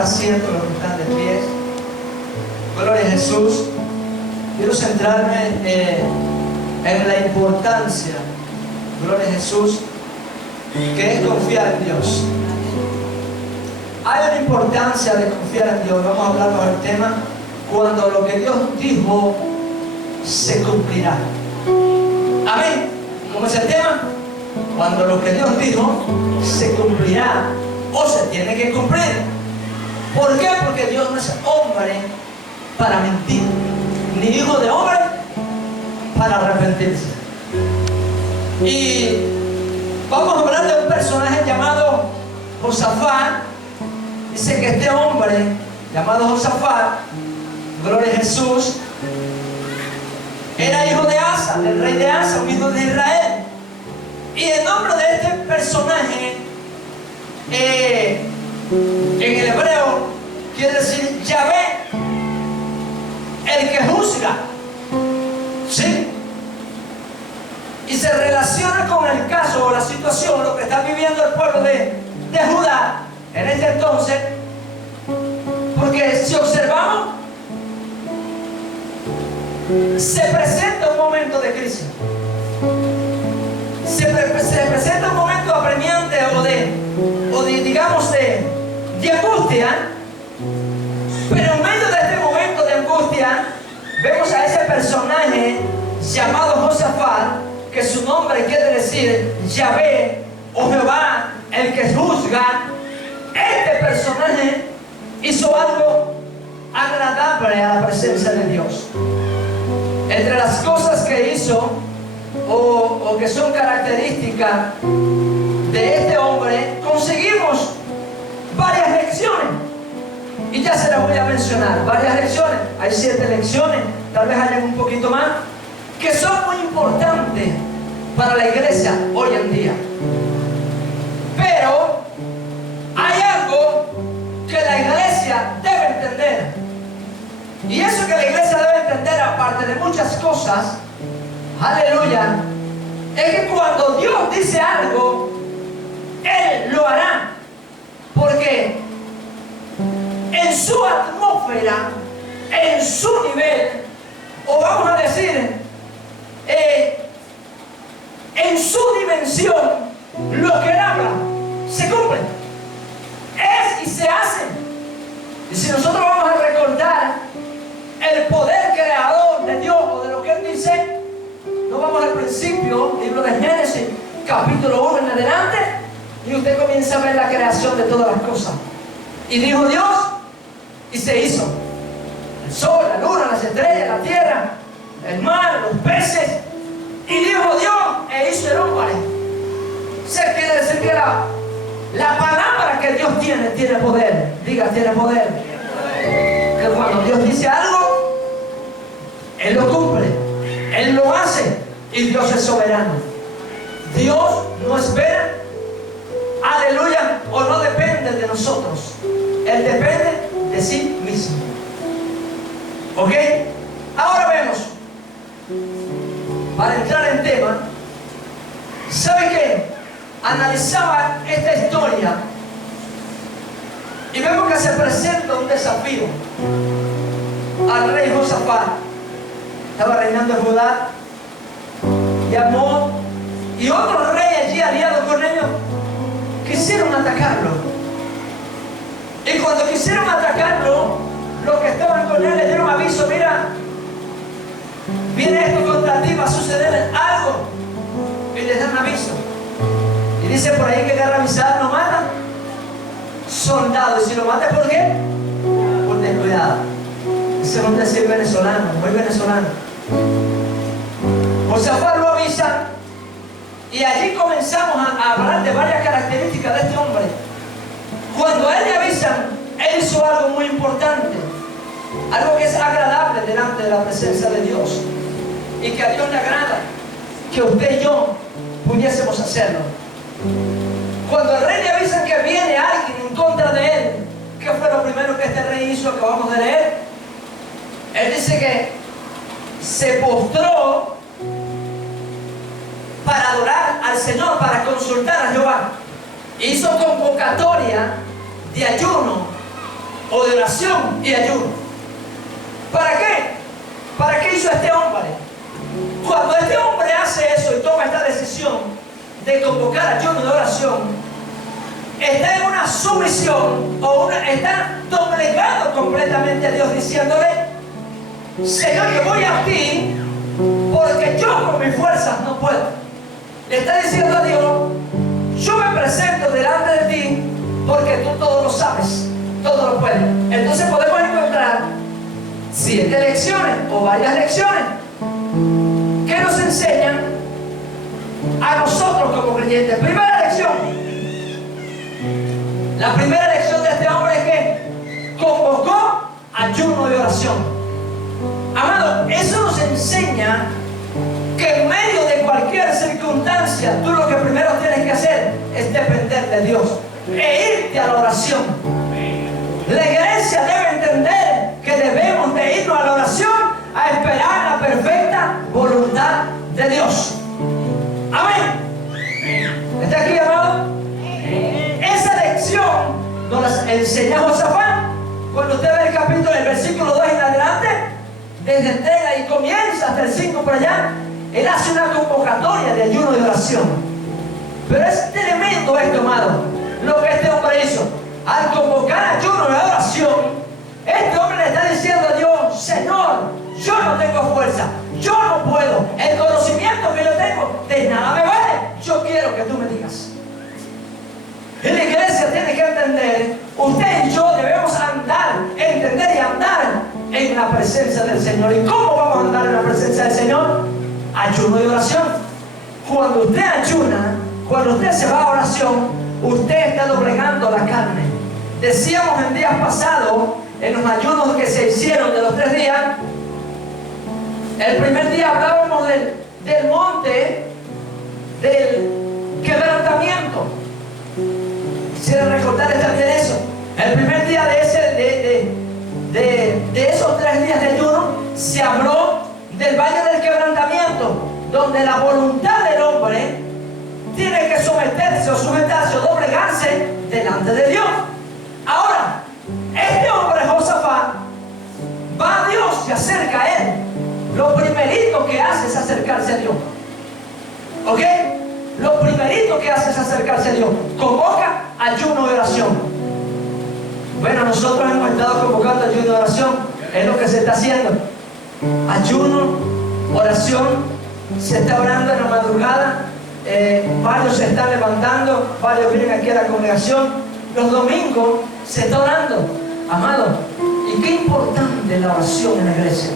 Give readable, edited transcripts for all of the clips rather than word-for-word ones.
tomar asiento los que están de pie. Gloria a Jesús. Quiero centrarme en la importancia, gloria a Jesús, que es confiar en Dios. Hay una importancia de confiar en Dios. Vamos a hablar sobre el tema cuando lo que Dios dijo se cumplirá. Amén. ¿Cómo es el tema? Cuando lo que Dios dijo se cumplirá o se tiene que cumplir. ¿Por qué? Porque Dios no es hombre para mentir, ni hijo de hombre para arrepentirse. Y vamos a hablar de un personaje llamado Josafat. Dice que este hombre llamado Josafat, gloria a Jesús, era hijo de Asa, del rey de Asa, un hijo de Israel. Y el nombre de este personaje en el hebreo quiere decir Yahvé, el que juzga. ¿Sí? Y se relaciona con el caso o la situación, lo que está viviendo el pueblo de Judá en este entonces, porque si observamos, se presenta un momento de crisis, se presenta un momento apremiante o de digamos de angustia, pero en medio de este momento de angustia vemos a ese personaje llamado Josafat, que su nombre quiere decir Yahvé o Jehová, el que juzga. Este personaje hizo algo agradable a la presencia de Dios. Entre las cosas que hizo o que son características de este hombre, conseguimos varias lecciones. Y ya se las voy a mencionar, varias lecciones. Hay 7 lecciones, tal vez hayan un poquito más, que son muy importantes para la iglesia hoy en día. Pero hay algo que la iglesia debe entender. Y eso que la iglesia debe entender, aparte de muchas cosas, aleluya, es que cuando Dios dice algo, Él lo hará. Porque en su atmósfera, en su nivel, o vamos a decir, en su dimensión, lo que Él habla se cumple, es y se hace. Y si nosotros vamos a recordar el poder creador de Dios o de lo que Él dice, nos vamos al principio, libro de Génesis, capítulo 1 en adelante, y usted comienza a ver la creación de todas las cosas. Y dijo Dios, y se hizo el sol, la luna, las estrellas, la tierra, el mar, los peces. Y dijo Dios, e hizo el hombre. Se quiere decir que la palabra que Dios tiene poder. Diga, tiene poder. Que cuando Dios dice algo, Él lo cumple, Él lo hace, y Dios es soberano. Dios no espera, aleluya, o no depende de nosotros. Él depende de sí mismo. ¿Ok? Ahora vemos, para entrar en tema, ¿sabe qué? Analizaba esta historia y vemos que se presenta un desafío al rey Josafat. Estaba reinando en Judá y Amón y otros reyes allí aliados con ellos quisieron atacarlo. Y cuando quisieron atacarlo, los que estaban con él le dieron aviso: mira, viene esto contra ti, va a suceder algo. Y les dan aviso. Y dice por ahí que Guerra Avisada no mata soldado. Y si lo mata, ¿por qué? Por descuidado. Ese es un decir venezolano, muy venezolano. Josafat lo avisa y allí comenzamos a hablar de varias características de este hombre. Cuando a él le avisan, él hizo algo muy importante, algo que es agradable delante de la presencia de Dios y que a Dios le agrada que usted y yo pudiésemos hacerlo. Cuando el rey le avisa que viene alguien en contra de él, ¿qué fue lo primero que este rey hizo? Acabamos de leer. Él dice que se postró para adorar al Señor, para consultar a Jehová. Hizo convocatoria de ayuno o de oración y ayuno. ¿Para qué? ¿Para qué hizo este hombre? Cuando este hombre hace eso y toma esta decisión de convocar ayuno de oración, está en una sumisión está doblegado completamente a Dios, diciéndole: Señor, yo voy a ti porque yo con mis fuerzas no puedo. Le está diciendo a Dios: yo me presento delante de ti porque tú todo lo sabes, todo lo puedes. Entonces podemos encontrar 7 lecciones o varias lecciones que nos enseñan a nosotros como creyentes. Primera lección. La primera lección de este hombre es que convocó ayuno y oración. Amado, eso nos enseña que en medio de cualquier circunstancia, tú lo que primero tienes que hacer es depender de Dios e irte a la oración. La iglesia debe entender que debemos de irnos a la oración a esperar la perfecta voluntad de Dios. Amén. ¿Está aquí, amado? Esa lección nos la enseña Josafat. Cuando usted ve el capítulo, el versículo 2 en adelante, desde entrega y comienza hasta el 5 por allá, él hace una convocatoria de ayuno y oración. Pero es tremendo esto, amado, lo que este hombre hizo. Al convocar ayuno y oración, este hombre le está diciendo a Dios: Señor, yo no tengo fuerza, yo no puedo, el conocimiento que yo tengo de nada me vale, yo quiero que tú me digas. Y la iglesia tiene que entender, usted y yo debemos andar, entender y andar en la presencia del Señor. ¿Y cómo vamos a andar en la presencia del Señor? Ayuno y oración. Cuando usted ayuna, cuando usted se va a oración, usted está doblegando la carne. Decíamos en días pasados, en los ayunos que se hicieron de los 3 días, el primer día hablábamos del monte del quebrantamiento. Quisiera recordarles también eso. El primer día de esos 3 días de ayuno se habló del valle del quebrantamiento, donde la voluntad del hombre tiene que someterse o sujetarse o doblegarse delante de Dios. Ahora, este hombre Josafat va a Dios, se acerca a él. Lo primerito que hace es acercarse a Dios. ¿Ok? Lo primerito que hace es acercarse a Dios. Convoca ayuno y oración. Bueno, nosotros hemos estado convocando ayuno y oración. Es lo que se está haciendo. Ayuno, oración. Se está orando en la madrugada. Varios se están levantando. Varios vienen aquí a la congregación. Los domingos se está orando. Amado, y qué importante la oración en la iglesia.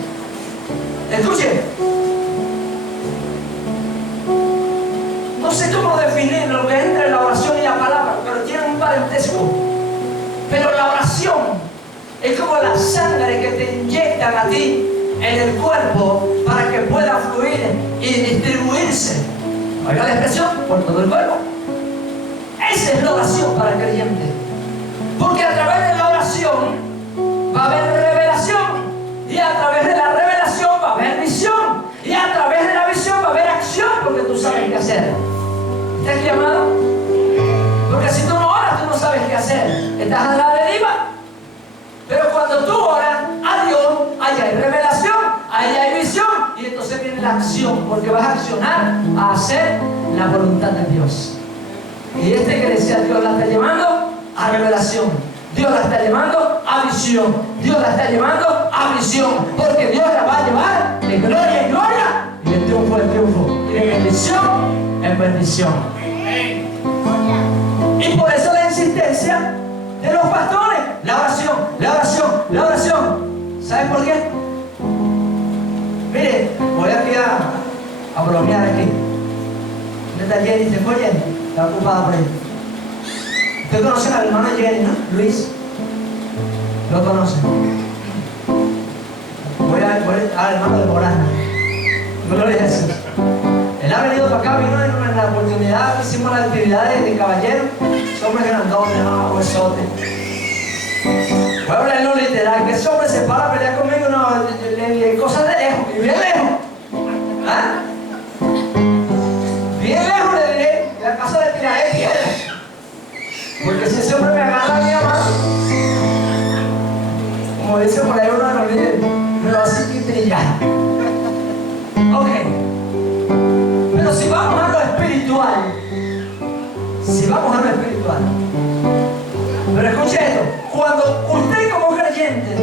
Escuchen. No sé cómo definir lo que es entre la oración y la palabra, pero tienen un parentesco. Pero la oración es como la sangre que te inyectan a ti en el cuerpo para que pueda fluir y distribuirse, oiga la expresión, por todo el cuerpo. Esa es la oración para el creyente. Porque a través de la oración va a haber revelación. Y a través de la revelación va a haber visión. Y a través de la visión va a haber acción, porque tú sabes qué hacer. ¿Estás aquí, amado? Porque si tú no oras, tú no sabes qué hacer. Estás a la deriva. Pero cuando tú oras a Dios, ahí hay revelación, ahí hay visión. Y entonces viene la acción, porque vas a accionar a hacer la voluntad de Dios. Y este que decía Dios la está llevando a revelación. Dios la está llevando a visión. Dios la está llevando a visión. Porque Dios la va a llevar de gloria en gloria y de triunfo en triunfo. Y de bendición en bendición. Y por eso la insistencia de los pastores. La oración, la oración, la oración. ¿Saben por qué? Mire, voy aquí a bromear aquí. ¿Dónde está Jenny? ¿Se fue Jenny? Está ocupada por ahí. Ustedes conocen al hermano Jenny, ¿no? Luis. ¿Lo conocen? Voy al hermano de Morana. Gloria a Jesús. Él ha venido para acá, vino en la oportunidad, hicimos las actividades de caballero. Ese hombre grandote, huesote. Voy a hablarlo literal, que ese hombre se para a pelear conmigo, cosas de lejos, y bien lejos. ¿Ah? Bien lejos le diré, y acaso le tiraré piedras. Porque si ese hombre me agarra a mi amado, como dice por ahí uno de los líderes, me va a hacer quitrillar. Ok. Pero si vamos a lo espiritual, pero escuche esto, cuando usted como creyente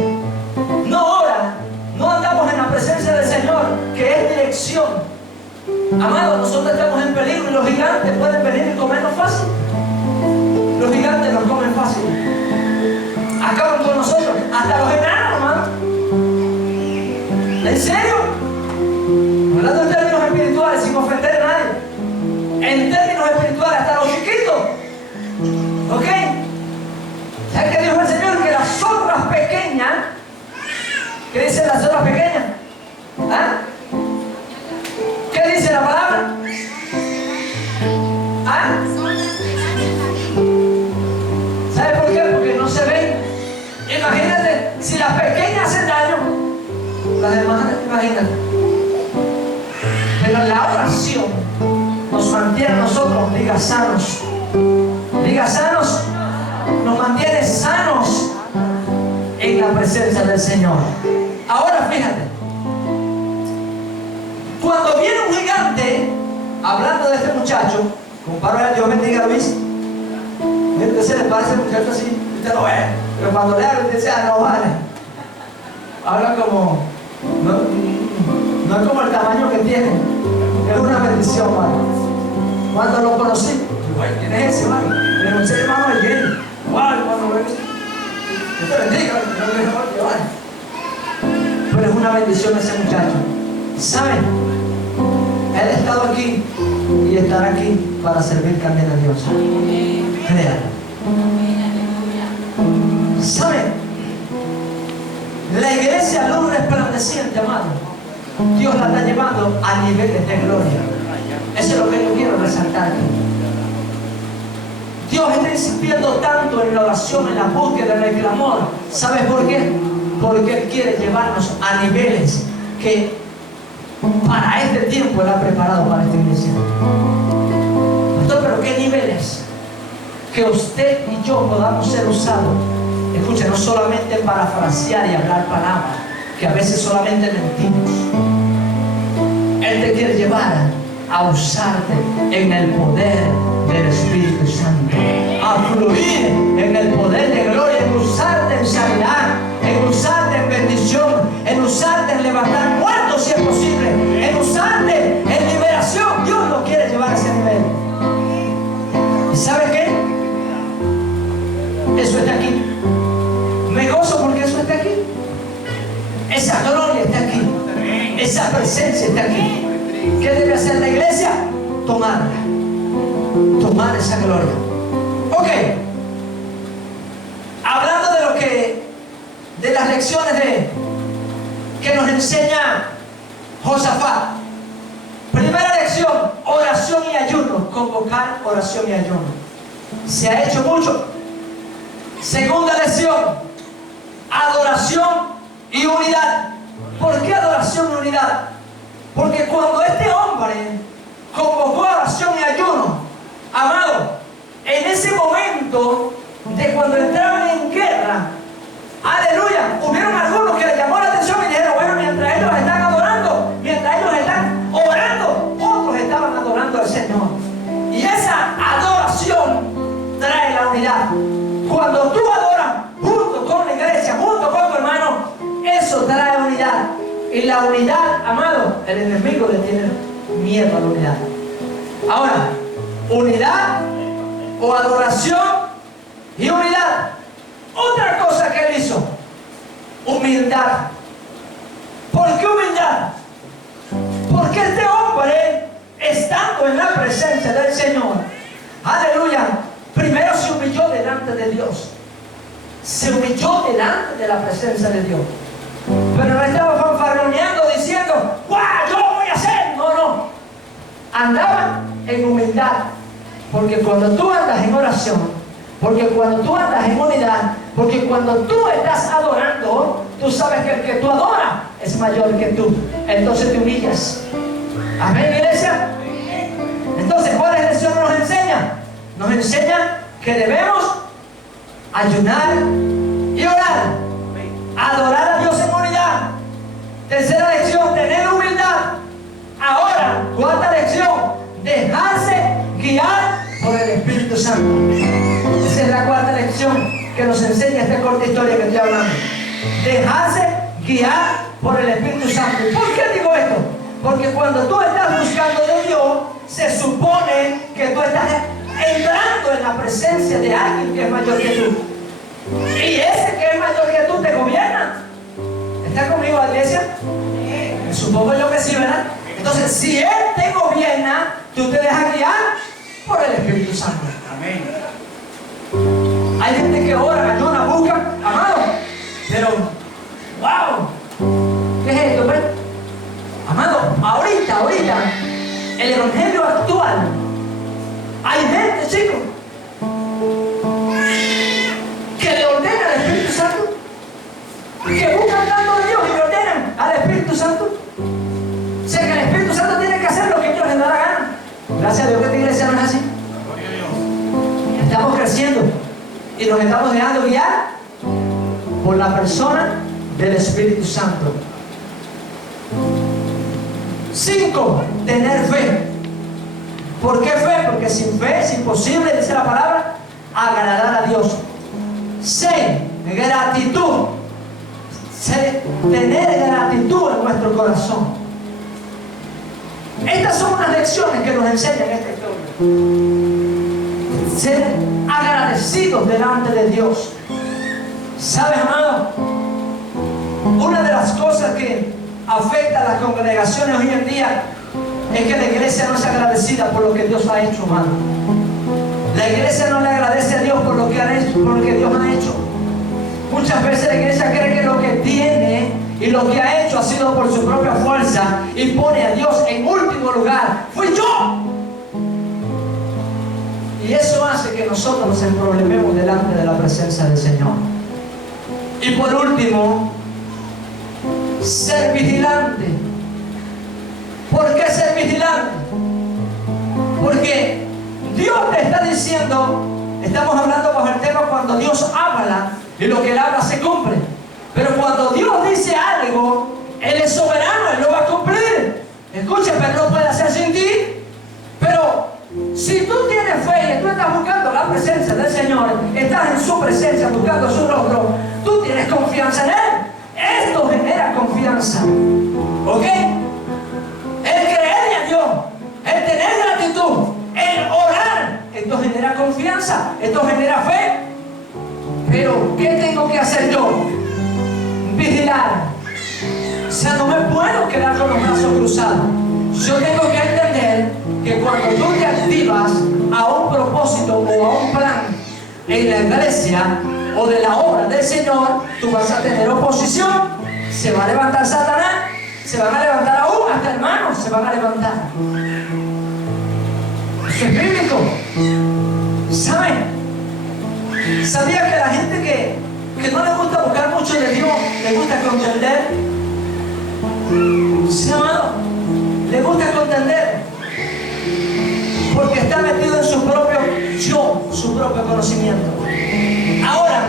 no ora, no andamos en la presencia del Señor, que es dirección, amado, nosotros estamos en peligro y los gigantes pueden venir y comernos fácil. Los gigantes nos comen fácil, acaban con nosotros, hasta los enanos, hermano. ¿En serio? Hablando en términos espirituales, sin ofender a nadie, en términos espirituales, hasta los chiquitos. ¿Ok? ¿Sabes qué dijo el Señor? Que las zorras pequeñas, ¿qué dicen las zorras pequeñas? ¿Ah? ¿Qué dice la palabra? ¿Ah? ¿Sabe por qué? Porque no se ven. Imagínate, si las pequeñas hacen daño, las demás, imagínate. Pero la oración nos mantiene a nosotros, diga sanos. Diga sanos, nos mantiene sanos en la presencia del Señor. Ahora fíjate, cuando viene un gigante, hablando de este muchacho, comparo a Dios bendiga a Luis, mire, se le parece al muchacho así, usted lo ve, pero cuando le habla, usted dice, no vale. Habla como, no es como el tamaño que tiene, es una bendición, ¿vale? Cuando lo conocí, bueno, ¿quién es ese, vale? Le anuncié, hermano, de Jenny. Wow, cuando ven, Dios te bendiga, vale. Pero es una bendición ese muchacho. ¿Saben? Él ha estado aquí y estará aquí para servir también a Dios. Créanlo. ¿Saben? La iglesia luz resplandeciente, amado, Dios la está llevando a niveles de gloria. Eso es lo que yo quiero resaltar aquí. Dios está insistiendo tanto en la oración, en la búsqueda, en el clamor. ¿Sabes por qué? Porque Él quiere llevarnos a niveles que para este tiempo Él ha preparado para esta iglesia. Pastor, ¿pero qué niveles? Que usted y yo podamos ser usados. Escuche, no solamente parafrasear y hablar palabras, que a veces solamente mentimos. Él te quiere llevar a usarte en el poder del Espíritu Santo, a fluir en el poder de gloria, en usarte en sanidad, en usarte en bendición, en usarte en levantar muertos si es posible, en usarte en liberación. Dios nos quiere llevar a ese nivel. ¿Y sabe qué? Eso está aquí. Me gozo porque eso está aquí. Esa gloria está aquí. Esa presencia está aquí. ¿Qué debe hacer la iglesia? Tomarla. Tomar esa gloria. Ok. Hablando de las lecciones que nos enseña Josafat. Primera lección, oración y ayuno. Convocar oración y ayuno. Se ha hecho mucho. Segunda lección, adoración y unidad. ¿Por qué adoración y unidad? Porque cuando este hombre convocó oración y ayuno, amado, en ese momento de cuando entraban en guerra, aleluya, hubieron algunos que les llamó la atención y dijeron, bueno, mientras ellos están adorando, mientras ellos están orando, otros estaban adorando al Señor. Y esa adoración trae la unidad. Cuando tú adoras junto con la iglesia, junto con tu hermano, eso trae unidad. Y la unidad, amado, el enemigo le tiene miedo a la unidad. Ahora, unidad o adoración y unidad. Otra cosa que él hizo, humildad. ¿Por qué humildad? Porque este hombre, estando en la presencia del Señor, aleluya, primero se humilló delante de Dios. Se humilló delante de la presencia de Dios. Pero no estaba fanfarroneando diciendo, ¡guau! Yo lo voy a hacer. No, no. Andaba en humildad. Porque cuando tú andas en oración, porque cuando tú andas en unidad, porque cuando tú estás adorando, tú sabes que el que tú adoras es mayor que tú. Entonces te humillas. Amén, iglesia. Entonces, ¿cuál es la lección que nos enseña? Nos enseña que debemos ayunar y orar, adorar Santo. Esa es la cuarta lección que nos enseña esta corta historia que estoy hablando. Dejarse guiar por el Espíritu Santo. ¿Por qué digo esto? Porque cuando tú estás buscando de Dios, se supone que tú estás entrando en la presencia de alguien que es mayor que tú. Y ese que es mayor que tú te gobierna. ¿Está conmigo, la iglesia? Supongo yo que sí, ¿verdad? Entonces, si Él te gobierna, tú te dejas guiar por el Espíritu Santo. Amén. Hay gente que ora, ayuna, busca, amado, pero, wow, ¿qué es esto, pues? Amado, ahorita, el evangelio actual, hay gente, chicos, que le ordena al Espíritu Santo, que buscan tanto a Dios y le ordenan al Espíritu Santo. O sea que el Espíritu Santo tiene que hacer lo que Dios les da la gana. Gracias a Dios que esta iglesia no es así. Estamos creciendo y nos estamos dejando guiar por la persona del Espíritu Santo. 5. Tener fe. ¿Por qué fe? Porque sin fe es imposible, dice la palabra, agradar a Dios. 6. Gratitud. Tener gratitud en nuestro corazón. Estas son unas lecciones que nos enseñan esta historia. Ser agradecidos delante de Dios. ¿Sabes, amado? Una de las cosas que afecta a las congregaciones hoy en día es que la iglesia no es agradecida por lo que Dios ha hecho, amado. La iglesia no le agradece a Dios por lo que Dios ha hecho. Muchas veces la iglesia cree que lo que tiene y lo que ha hecho ha sido por su propia fuerza y pone a Dios en último lugar. ¡Fui yo! Y eso hace que nosotros nos emproblememos delante de la presencia del Señor. Y por último, ser vigilante. ¿Por qué ser vigilante? Porque Dios te está diciendo, estamos hablando bajo el tema cuando Dios habla y lo que Él habla se cumple. Pero cuando Dios dice algo, Él es soberano, Él lo va a cumplir. Escucha, pero no puede hacer sin ti. Pero si tú tienes fe y tú estás buscando la presencia del Señor, estás en su presencia buscando su rostro, tú tienes confianza en Él. Esto genera confianza. ¿Ok? El creerle a Dios, el tener gratitud, el orar, esto genera confianza, esto genera fe. Pero, ¿qué tengo que hacer yo? Vigilar. O sea, no me puedo quedar con los brazos cruzados. Yo tengo que entender que cuando tú te activas a un propósito o a un plan en la iglesia o de la obra del Señor, tú vas a tener oposición. Se va a levantar Satanás, se van a levantar aún hasta hermanos, se van a levantar. Eso es bíblico. ¿Saben? ¿Sabía que la gente que no le gusta buscar mucho de Dios, le gusta contender? ¿Sí, amado? Le gusta contender porque está metido en su propio yo, su propio conocimiento. Ahora,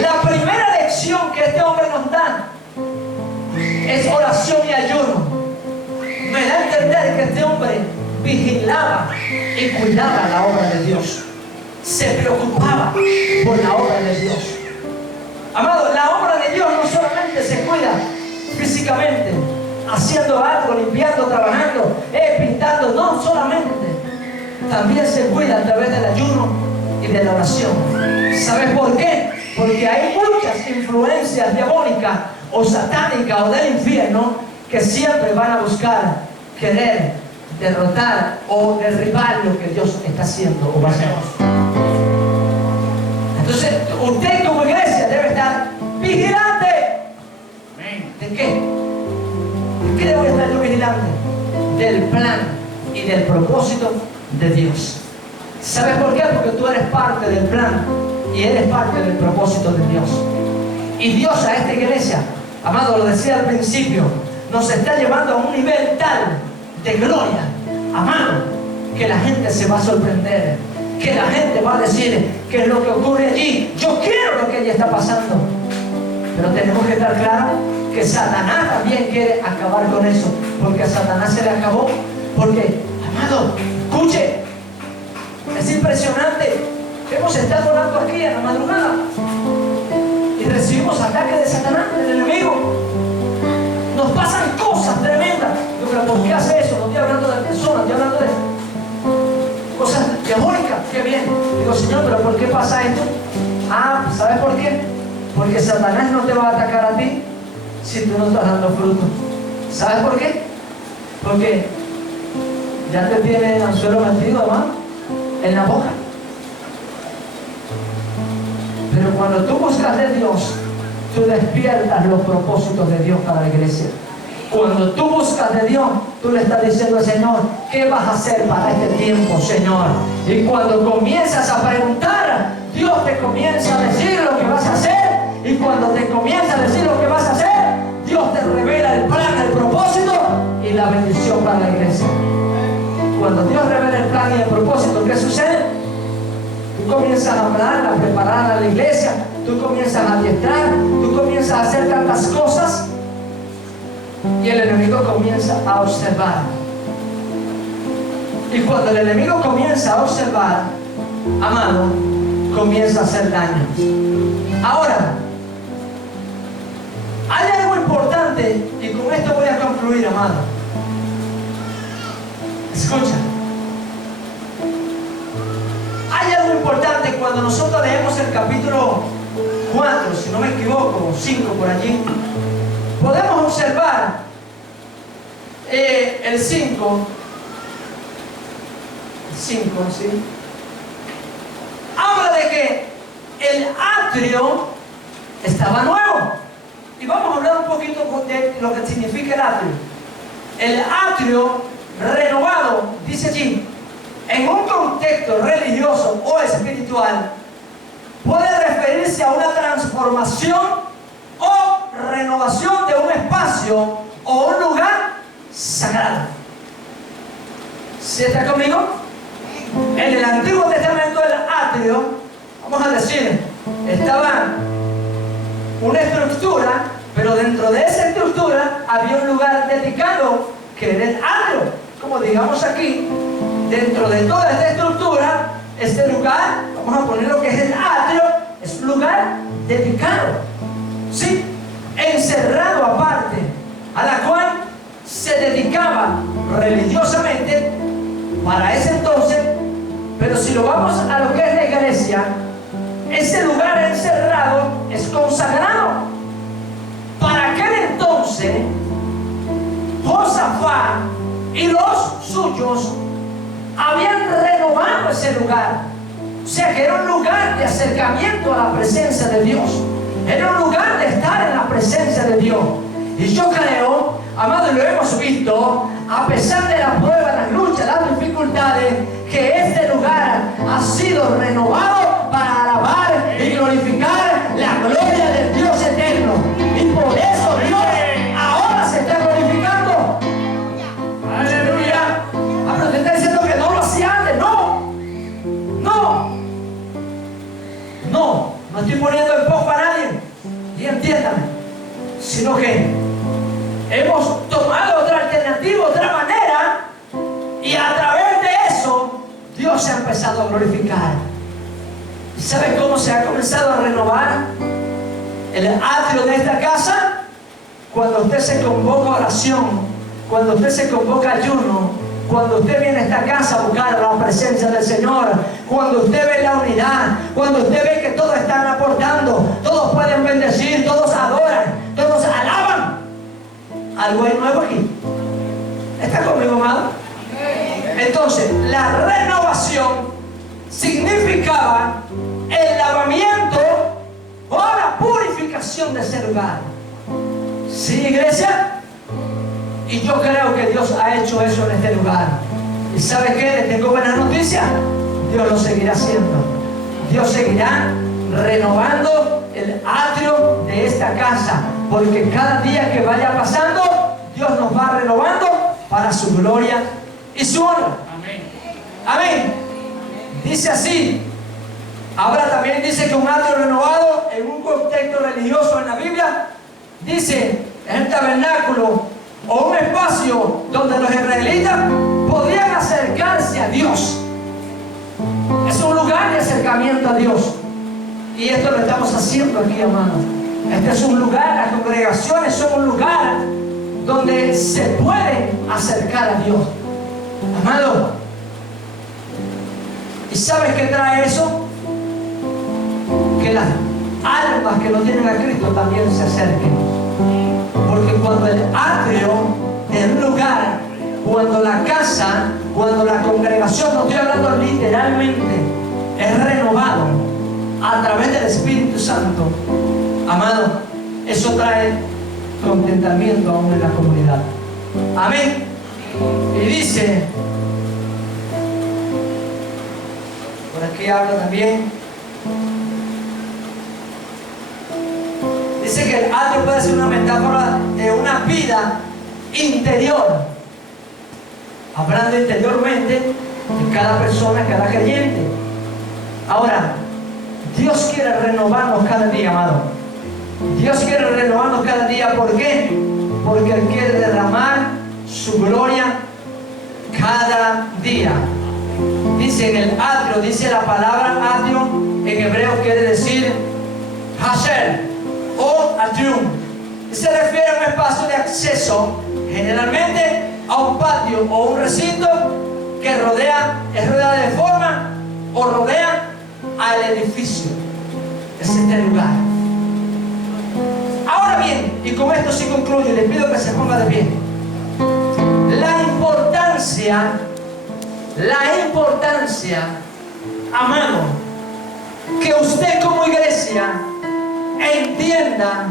la primera lección que este hombre nos da es oración y ayuno. Me da a entender que este hombre vigilaba y cuidaba la obra de Dios. Se preocupaba por la obra de Dios. Amado, la obra de Dios no solamente se cuida físicamente, haciendo algo, limpiando, trabajando, pintando, no solamente. También se cuida a través del ayuno y de la oración. ¿Sabes por qué? Porque hay muchas influencias diabólicas o satánicas o del infierno que siempre van a buscar querer derrotar o derribar lo que Dios está haciendo o va a hacer. Entonces, usted como iglesia debe estar vigilante. ¿De qué? ¿De qué debo estar yo vigilante? Del plan y del propósito de Dios. ¿Sabes por qué? Porque tú eres parte del plan y eres parte del propósito de Dios. Y Dios a esta iglesia, amado, lo decía al principio, nos está llevando a un nivel tal de gloria, amado, que la gente se va a sorprender, que la gente va a decir qué es lo que ocurre allí. Yo quiero lo que allí está pasando. Pero tenemos que estar claros que Satanás también quiere acabar con eso, porque a Satanás se le acabó. Porque, amado, escuche, Es impresionante que hemos estado orando aquí en la madrugada y recibimos ataques de Satanás, del enemigo. Nos pasan cosas tremendas. Yo creo, ¿por qué hace eso? No estoy hablando de personas, estoy hablando de cosas diabólicas. Qué bien. Digo, Señor, ¿pero por qué pasa esto? Ah, ¿sabes por qué? Porque Satanás no te va a atacar a ti si tú no estás dando fruto. ¿Sabes por qué? Porque ya te tiene el anzuelo metido, hermano, en la boca. Pero cuando tú buscas de Dios, tú despiertas los propósitos de Dios para la iglesia. Cuando tú buscas de Dios, tú le estás diciendo al Señor, ¿qué vas a hacer para este tiempo, Señor? Y cuando comienzas a preguntar, Dios te comienza a decir lo que vas a hacer. Y cuando te comienza a decir lo que vas a hacer, Dios te revela el plan, el propósito y la bendición para la iglesia. Cuando Dios revela el plan y el propósito, ¿qué sucede? Tú comienzas a hablar, a preparar a la iglesia, tú comienzas a adiestrar, tú comienzas a hacer tantas cosas y el enemigo comienza a observar. Y cuando el enemigo comienza a observar, amado, comienza a hacer daño. Ahora, hay algo importante y con esto voy a concluir, amado. Escucha. Hay algo importante cuando nosotros leemos el capítulo 4, si no me equivoco, 5 por allí. Podemos observar el 5, ¿sí? Habla de que el atrio estaba nuevo. Y vamos a hablar un poquito de lo que significa el atrio. El atrio renovado, dice allí, en un contexto religioso o espiritual, puede referirse a una transformación o renovación de un espacio o un lugar sagrado. ¿Sí está conmigo? En el Antiguo Testamento el atrio, vamos a decir, estaba una estructura, pero dentro de esa estructura había un lugar dedicado que era el atrio. Como digamos aquí, dentro de toda esta estructura, este lugar, vamos a poner lo que es el atrio, es un lugar dedicado, ¿sí? Encerrado aparte, a la cual se dedicaba religiosamente para ese entonces. Pero si lo vamos a lo que es la iglesia, ese lugar encerrado es consagrado. Para aquel entonces, Josafat y los suyos habían renovado ese lugar. O sea que era un lugar de acercamiento a la presencia de Dios. Era un lugar de estar en la presencia de Dios. Y yo creo, amado, y lo hemos visto, a pesar de la prueba, las luchas, las dificultades, que este lugar ha sido renovado para alabar y glorificar la gloria del Dios eterno. Y por eso Dios ahora se está glorificando. Aleluya. Ah, pero te está diciendo que no lo hacía antes. No estoy poniendo en poco a nadie. Y entiéndame. Sino que hemos tomado otra alternativa, otra manera, y a través de eso Dios se ha empezado a glorificar. ¿Y sabe cómo se ha comenzado a renovar el atrio de esta casa? Cuando usted se convoca a oración, cuando usted se convoca a ayuno, cuando usted viene a esta casa a buscar la presencia del Señor, cuando usted ve la unidad, cuando usted ve que todos están aportando, todos pueden bendecir, todos adoran, todos alaban. Algo hay nuevo aquí. ¿Está conmigo, amado? Entonces, la renovación significaba el lavamiento o la purificación de ese lugar. ¿Sí, iglesia? Y yo creo que Dios ha hecho eso en este lugar. ¿Y sabe qué? Les tengo buenas noticias. Dios lo seguirá haciendo. Dios seguirá renovando el atrio de esta casa. Porque cada día que vaya pasando, Dios nos va renovando para su gloria y su honra. Amén. Amén. Dice así. Ahora también dice que un atrio renovado en un contexto religioso en la Biblia, dice, es el tabernáculo o un espacio donde los israelitas podían acercarse a Dios. Es un lugar de acercamiento a Dios. Y esto lo estamos haciendo aquí, amados. Este es un lugar, las congregaciones son un lugar donde se puede acercar a Dios. Amado, ¿y sabes qué trae eso? Que las almas que no tienen a Cristo también se acerquen. Porque cuando el atrio, el lugar, cuando la casa, cuando la congregación, no estoy hablando literalmente, es renovado a través del Espíritu Santo, amado, eso trae contentamiento aún en la comunidad. Amén. Y dice, por aquí habla también, dice que el atrio puede ser una metáfora de una vida interior, hablando interiormente de cada persona, cada creyente. Ahora, Dios quiere renovarnos cada día, amado. Dios quiere renovarnos cada día. ¿Por qué? Porque Él quiere derramar su gloria cada día. Dice en el atrio, dice la palabra atrio, en hebreo quiere decir hasher o atrium. Se refiere a un espacio de acceso, generalmente a un patio o un recinto que es rodeada de forma o rodea al edificio. Es este lugar. Ahora bien, y con esto sí concluyo, les pido que se ponga de pie. La importancia, amado, que usted como iglesia entienda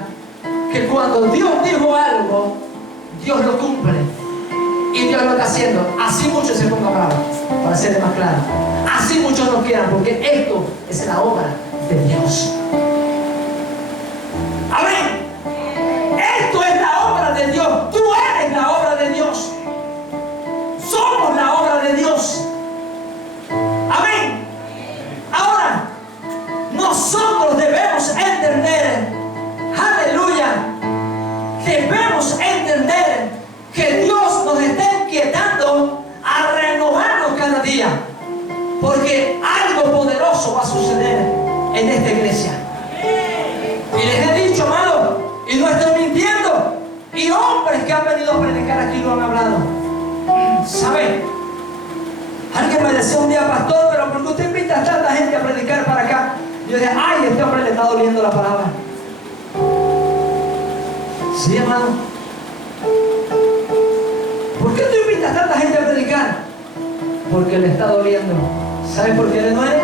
que cuando Dios dijo algo, Dios lo cumple. Y Dios lo está haciendo. Así muchos se pongan bravos, para ser más claro. Así muchos no quieran, porque esto es la obra de Dios. Amén. Esto es la obra de Dios. Tú eres la obra de Dios. Somos la obra de Dios. Amén. Ahora, nosotros debemos entender, aleluya, debemos entender que Dios nos está inquietando a renovarnos cada día, porque algo poderoso va a suceder en esta iglesia. Y les he dicho, amado, y no estoy mintiendo, y hombres que han venido a predicar aquí lo han hablado. ¿Saben? Alguien me decía un día, pastor, pero ¿por qué usted invita a tanta gente a predicar para acá? Y yo dije, ay, este hombre le está doliendo la palabra. Sí, hermano. ¿Por qué tú invitas a tanta gente a predicar? Porque le está doliendo. ¿Sabes por qué le duele?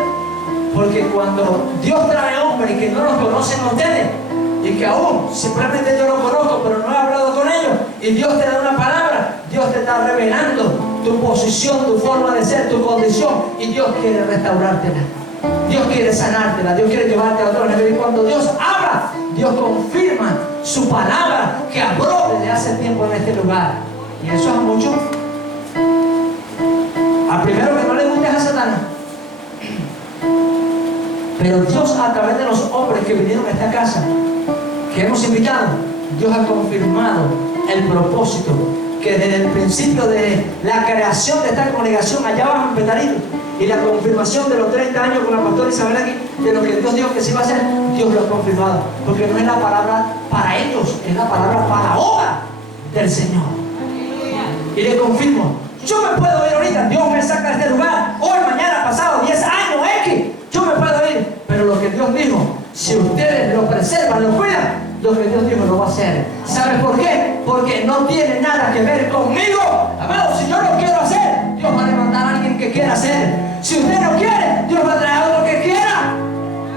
Porque cuando Dios trae hombres que no los conocen a ustedes, y que aún simplemente yo los conozco, pero no he hablado con ellos, y Dios te da una palabra, Dios te está revelando tu posición, tu forma de ser, tu condición, y Dios quiere restaurártela. Dios quiere sanártela, Dios quiere llevarte a otro nivel. Y cuando Dios habla, Dios confirma su palabra que habló desde hace tiempo en este lugar. Y eso es mucho. Al primero que no le guste es a Satanás. Pero Dios, a través de los hombres que vinieron a esta casa, que hemos invitado, Dios ha confirmado el propósito que desde el principio de la creación de esta congregación allá abajo en Petarito, y la confirmación de los 30 años con la pastora Isabel aquí, de lo que Dios dijo que se iba a hacer, Dios lo ha confirmado, porque no es la palabra para ellos, es la palabra para la obra del Señor. Y le confirmo, yo me puedo ir ahorita, Dios me saca de este lugar, hoy, mañana, pasado, 10 años, X, yo me puedo ir, pero lo que Dios dijo, si ustedes lo preservan, lo cuidan, lo que Dios dijo lo va a hacer. ¿Sabes por qué? Porque no tiene nada que ver conmigo. Amado, si yo lo quiero hacer, Dios va a levantar a alguien que quiera hacer. Si usted no quiere, Dios va a traer a otro que quiera.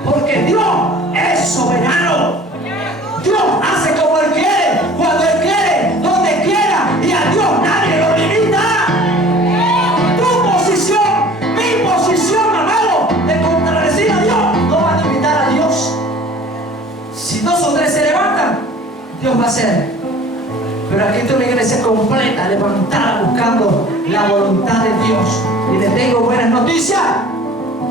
Porque Dios es soberano. Dios hace como Él quiere, cuando Él quiere, donde quiera, y a Dios nadie lo limita. Tu posición, mi posición, amado, de contradecir a Dios, no va a limitar a Dios. Si 2 o 3 se levantan, Dios va a hacer. Pero aquí está una iglesia completa, levantada, buscando la voluntad de Dios. Y les tengo buenas noticias.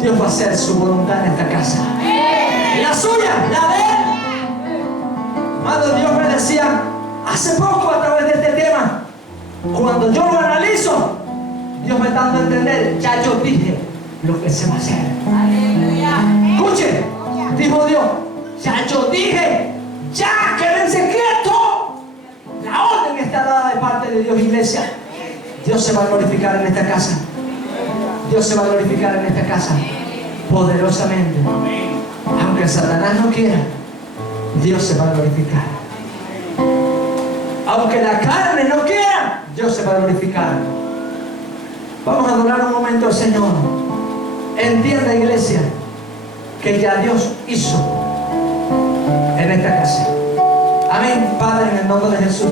Dios va a hacer su voluntad en esta casa. Y la suya, la de Él. Amado, Dios me decía hace poco a través de este tema, cuando yo lo analizo, Dios me está dando a entender, ya yo dije lo que se va a hacer. Escuche, dijo Dios, ya yo dije, ya quédense quietos. La orden está dada de parte de Dios, iglesia. Dios se va a glorificar en esta casa. Dios se va a glorificar en esta casa poderosamente. Aunque Satanás no quiera, Dios se va a glorificar. Aunque la carne no quiera, Dios se va a glorificar. Vamos a adorar un momento al Señor. Entienda, iglesia, que ya Dios hizo en esta casa. Amén, Padre, en el nombre de Jesús.